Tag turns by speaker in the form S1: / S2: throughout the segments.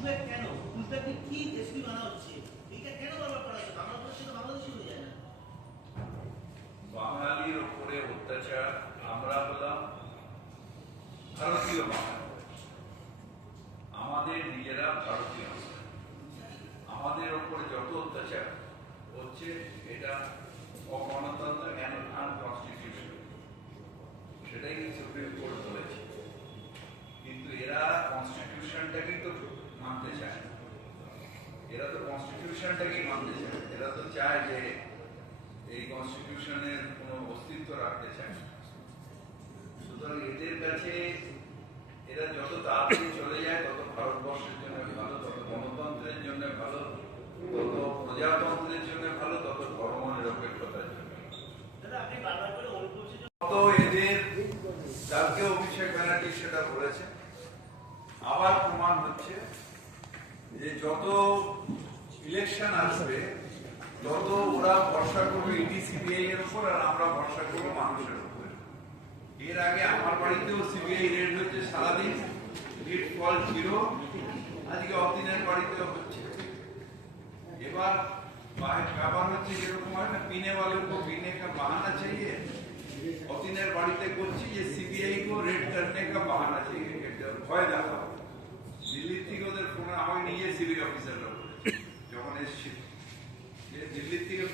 S1: Pushback কেন? পুশব্যাকে কি SP মানা হচ্ছে? এইটা কেন বারবার করা হচ্ছে? বাংলা ভাষা তো বাংলাদেশি হয়ে যায় না।
S2: বাঙালির ওপরে অত্যাচার, আমরা হলাম ভারতীয় আমাদের নিজেরা ভারতীয়। আমাদের ওপরে যত অত্যাচার হচ্ছে, এটা অগণতন্ত্র কেন আনকনস্টিটিউশন সেটাই সুপ্রিম কোর্ট বলেছে কিন্তু এরা কনস্টিটিউশনটাকেই তো মানতে চায় না। এরা তো কনস্টিটিউশনটাকেই মানতে চায়। এরা তো চায় যে এই কনস্টিটিউশনের কোনো অস্তিত্ব রাখতে চায়। সুতরাং এদের কাছে এরা যত তাড়াতাড়ি চলে যায় তত ভারতবর্ষের জন্য ভালো তত গণতন্ত্রের জন্য ভালো তত প্রজাতন্ত্রের জন্য ভালো তত ধর্ম নিরপেক্ষতার জন্য ভালো।
S1: দাদা আপনি বারবার করে অনুপ্রবেশের জন্য
S2: তো এদের কালকে অভিষেক ব্যানার্জি সেটা বলেছে। আবার প্রমাণ হচ্ছে যে যত ইলেকশন আসবে, তত ওরা ভরসা করবে ইডি সিবিআই এর উপর আর আমরা ভরসা করব মানুষের উপর। এর আগে আমার বাড়িতেও সিবিআই রেড হয়েছে সারাদিন রেড ফল জিরো আজকে অদিনের বাড়িতেও হচ্ছে। এবার ব্যাপার হচ্ছে যেরকম হয় না, পিনে বালের উপর পিনে কা বাহানা চাইয়ে অদিনের বাড়িতে করছি যে সিবিআই কো রেড করতে কা বাহানা চাইয়ে ভয় দেখাও। দিল্লির থেকে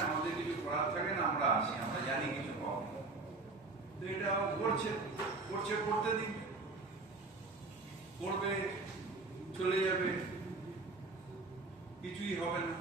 S2: আমাদের কিছু করার থাকে না, আমরা আসি, আমরা জানি কিছু তো এটা করছে করছে করতে দিন। করবে, চলে যাবে। কিছুই হবে না।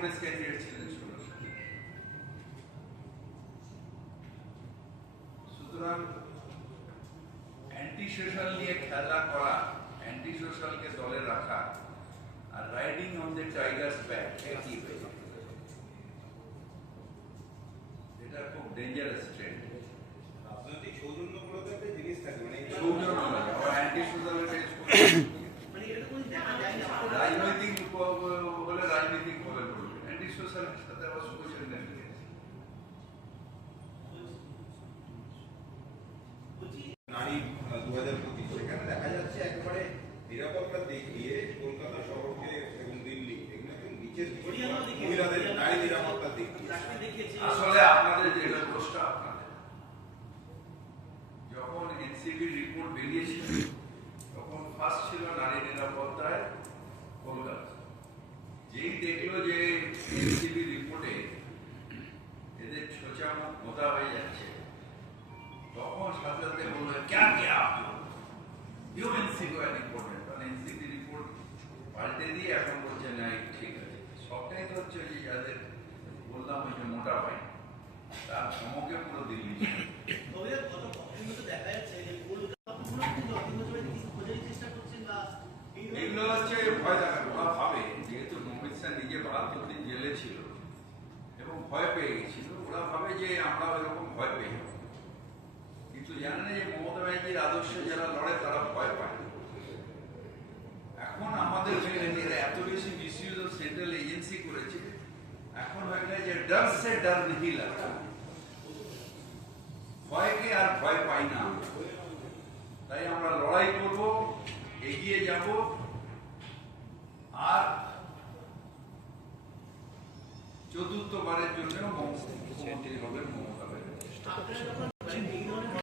S2: কংগ্রেস ক্যান্ডিডেট ছিলেন সুতরাং অ্যান্টি সোশ্যাল নিয়ে খেলা করা অ্যান্টি সোশ্যালকে দলে রাখা আর riding on the tiger's back একই হয়ে। এটা খুব ডেঞ্জারাস ট্রেন্ড
S3: রাজনৈতিক সৌজন্যগুলোতে একটা জিনিস থাকে মানে এই-
S2: সৌজন্য নয়, আবার অ্যান্টি সোশ্যাল
S1: মানে এটা তো কোনো দেখা যায় না
S2: রাজনৈতিক উপ- বলে রাজনৈতিক ভাবে করবে অ্যান্টি সোশ্যালের সাথে আবার সোশ্যাল নেটওয়ার্ক
S1: বলছি
S3: নারী দু হাজার পঁচিশ সেখানে দেখা যাচ্ছে একেবারে নিরাপত্তা দিক দিয়ে কলকাতা শহরকে এবং দিল্লি
S1: দেখিয়েছে।
S3: মহিলাদের নারী নিরাপত্তার দিক
S1: দেখিয়েছে।
S2: আসলে আপনাদের যেটা দোষটা আপনাদের। যখন এনসিবি রিপোর্ট বেরিয়েছিল তখন ফার্স্ট ছিল নারী নিরাপত্তায় কলকাতা। যেই দেখল যে এনসিবি রিপোর্টে এদের ছোচা মুখ মোটা হয়ে যাচ্ছে তখন সাথে সাথে বলল can can you NCB report কারণ এনসিবি রিপোর্ট পাল্টে দিয়ে এখন বলছে না এই ঠিক আছে সবটাই তো হচ্ছে যে যাদের বললাম ওই যে মোটা হয় তার সমকে পুরো দিল্লি
S1: এই-
S2: এগুলো হচ্ছে ভয় ওরা ভাবে যেহেতু শাহ নিজে জেলে ছিল এবং ভয় পেয়ে গেছিল ওরা ভাবে যে আমরা ওইরকম ভয় পেয়ে যাব। কিন্তু জানে না যে মমতা ব্যানার্জির আদর্শে যারা লড়ে তারা ভয় পায়। এখন আমাদের এত বেশি মিসইউজ অফ সেন্ট্রাল এজেন্সি করেছে। এখন হয়ে গেছে যে ডর সে ডর নেই লাগা ভয়কে আর ভয় পাই না তাই আমরা লড়াই করব এগিয়ে যাব। আর চতুর্থবারের জন্য মুখ্যমন্ত্রী হবেন মমতা ব্যানার্জি।